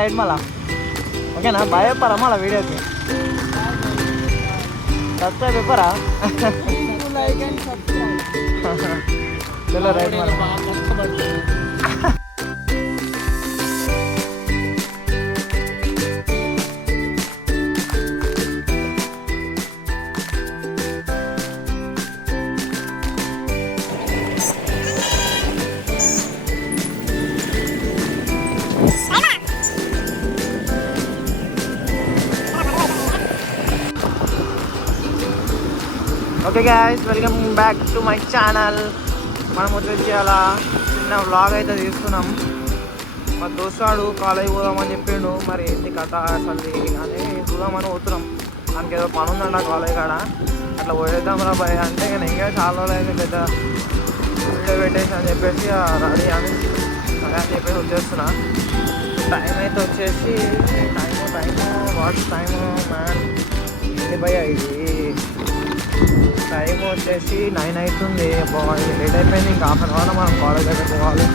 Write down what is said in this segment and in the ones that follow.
Right మళ్ళా ఓకేనా bye చెప్పారా మళ్ళీ వీడియోకి సబ్స్క్రైబ్ చెప్పారా చలో రైట్ మళ్ళీ okay guys welcome back to my channel. మనం వచ్చేసి అలా చిన్న వ్లాగ్ అయితే తీస్తున్నాం. మా దోస్తాడు కాలేజ్ పోదామని చెప్పిండు, మరి ఏంటి కథ అసలు అని చూద్దామని పోతున్నాం. దానికి ఏదో పని ఉందంట కాలేజ్ కాడ, అట్లా పోయేద్దాం రా భయ అంటే ఇంకా చాలా రోజులు అయితే పెద్ద వీడియో పెట్టేసి అని చెప్పేసి రెడీ అని చెప్పేసి వచ్చేస్తున్నా. టైం అయితే వచ్చేసి టైము వాట్స్ టైము మ్యాన్ ఇది భయ ఇది టైం వచ్చేసి 9 అవుతుంది. లేట్ అయిపోయింది, ఇంకా హాఫ్ అన్ అవర్ మనం కాలేజ్ దగ్గర పోవాలి.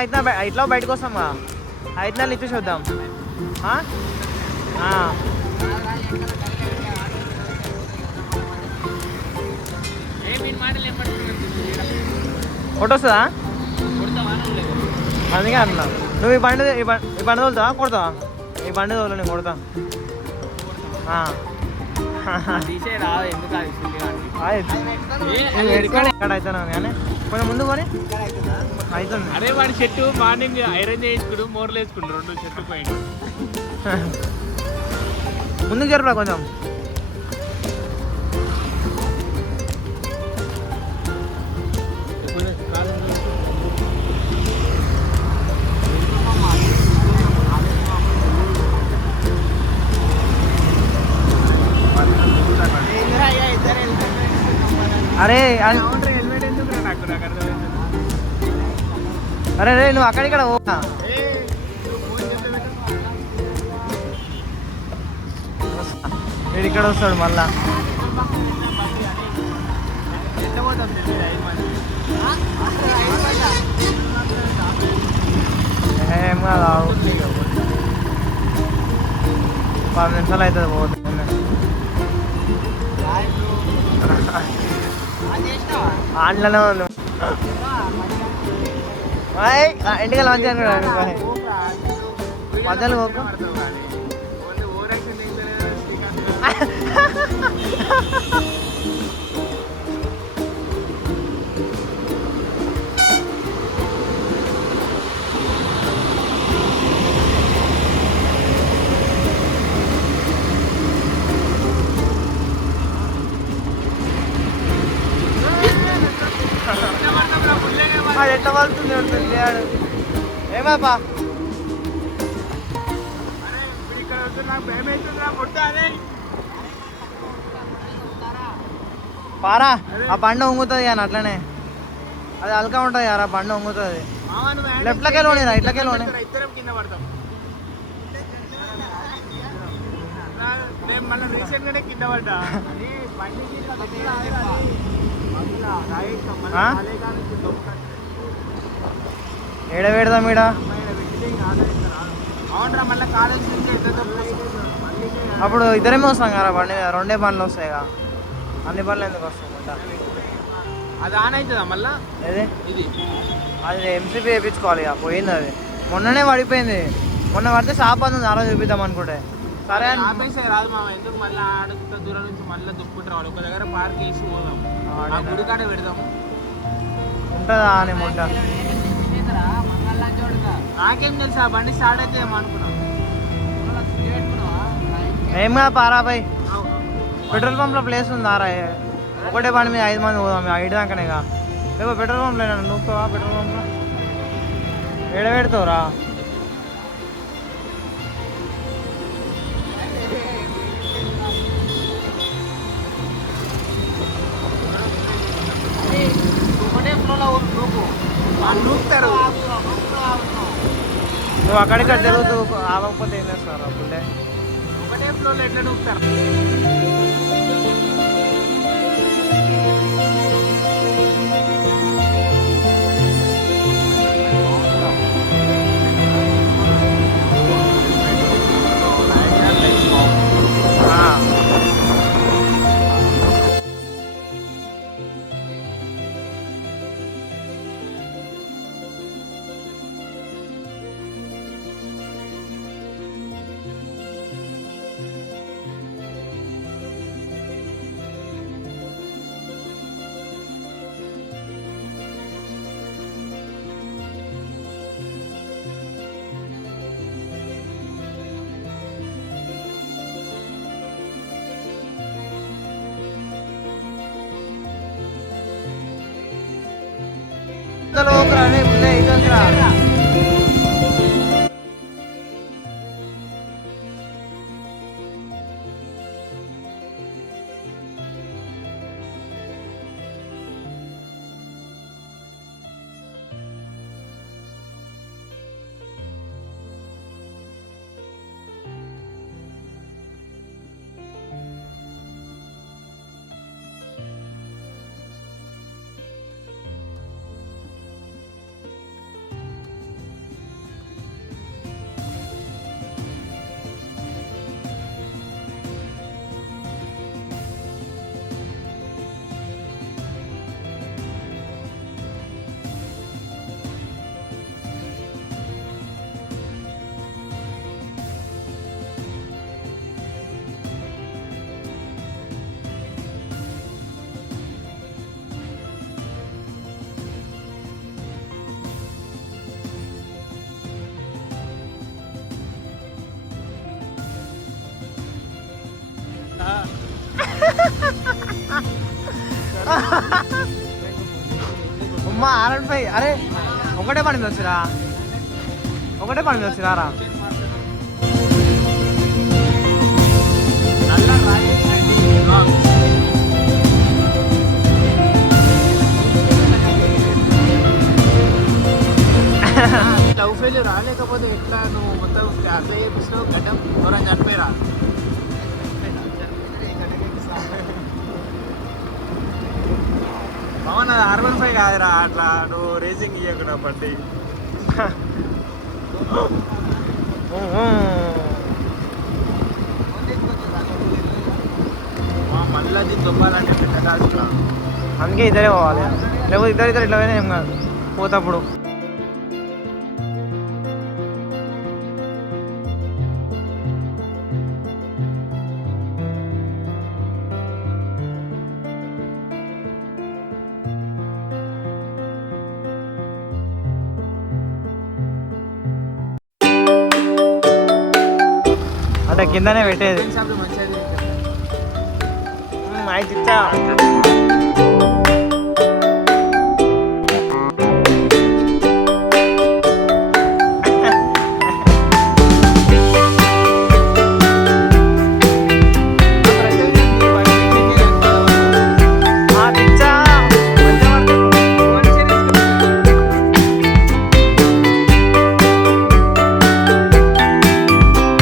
అయితే ఇట్లా బయటకు వస్తామా అయితే ఇచ్చేసి వద్దాం. ఫోటో వస్తుందా? అందుకే అన్నా. నువ్వు ఈ బండి తోలుతావా కొడతావా? ఈ బండి తోలు నేను కొడతా. ఎక్కడ అవుతాను కానీ కొంచెం ముందు కొని అవుతుంది. అరే వాడి చెట్టు మార్నింగ్ ఐరన్ చేయించుకుడు మోర్లు వేసుకుంటు 2 చెట్టు పోయింది. ముందుకు జరుపురా కొంచెం. అరే హెల్మెట్ ఎందుకు నాకు అర్థమైంది. అరే రే నువ్వు అక్కడిక్కడ వీడు ఇక్కడ వస్తాడు మళ్ళా. ఏం కాదు 10 నిమిషాలు అవుతుంది పోతుంది. ఆటలోనే ఉంది. ఇంటికి మంచిగా మధ్యలో పోకు. అది ఎట్లా పడుతుంది లేడు ఏమాపా పారా ఆ బండ ఉంగుతుంది కానీ అట్లనే అది అల్కా ఉంటుంది యారా బండ ఉంగుతుంది. లెఫ్ట్లోకి వెళ్ళి రైట్లోకి వెళ్ళి కింద పడతాం. మళ్ళీ రీసెంట్ గానే కింద పడ్డా. ఏడ పెడదాం ఈడ. అప్పుడు ఇద్దరేమే వస్తాం కదా బండి మీద. 2 బండ్లు వస్తాయి కదా. అన్ని బండ్లు ఎందుకు వస్తాం? అది ఆన్ అవుతుందా మళ్ళా? ఏది అది ఎంసీపీ వేయించుకోవాలి. ఇక పోయింది అది. మొన్ననే పడిపోయింది. మొన్న పడితే షాప్ అంది అలా చూపిద్దాం అనుకుంటే. సరే రాదు మామ. ఎందుకు మళ్ళీ ఆడుత దూరం నుంచి మళ్ళీ దుప్పుకుంటూ రావాలి. ఒక దగ్గర పార్క్ వేసి పోదాం. గుడి కాడ పెడదాము. ఉంటుందా అని ముట్ట నాకేం తెలుసు. ఆ బండి స్టార్ట్ అయితే ఏమో అనుకున్నాం. ఏం కాదు పారాబాయ్. పెట్రోల్ పంప్లో ప్లేస్ ఉందా రా? ఒకటే బండి మీద 5 మంది పోదాం. 5 దాకానేగా. లేకపోతే పెట్రోల్ పంప్లో నూపుతావా? పెట్రోల్ పంప్లో ఏడ పెడతావురా? నువ్వు అక్కడిక్కడ తిరుగుతూ ఆగకపోతే ఏం చేస్తారు అప్పుడే? ఒకటే ఫ్లోర్లో ఎట్లా నూపుతారు? అమ్మా R15 అరే ఒకటే పని మీద వచ్చిరా రా లవ్ ఫెయిల్యూర్ రాలేకపోతే ఎట్లా నువ్వు మొత్తం అప్లై చేపిస్తావు గడ్డం ఎవరైనా చనిపోయిరా అవునా R15 కాదురా అట్లా నువ్వు రేసింగ్ ఇవ్వకుండా బండి మళ్ళీ దీన్ని దొబ్బాలంటే పెద్ద కాదు అందుకే ఇద్దరే పోవాలి లేకపోతే ఇద్దరు ఇట్లా పోయినా ఏం కాదు పోతప్పుడు అంటే కిందనే పెట్టేది మంచిగా అయితే ఇచ్చా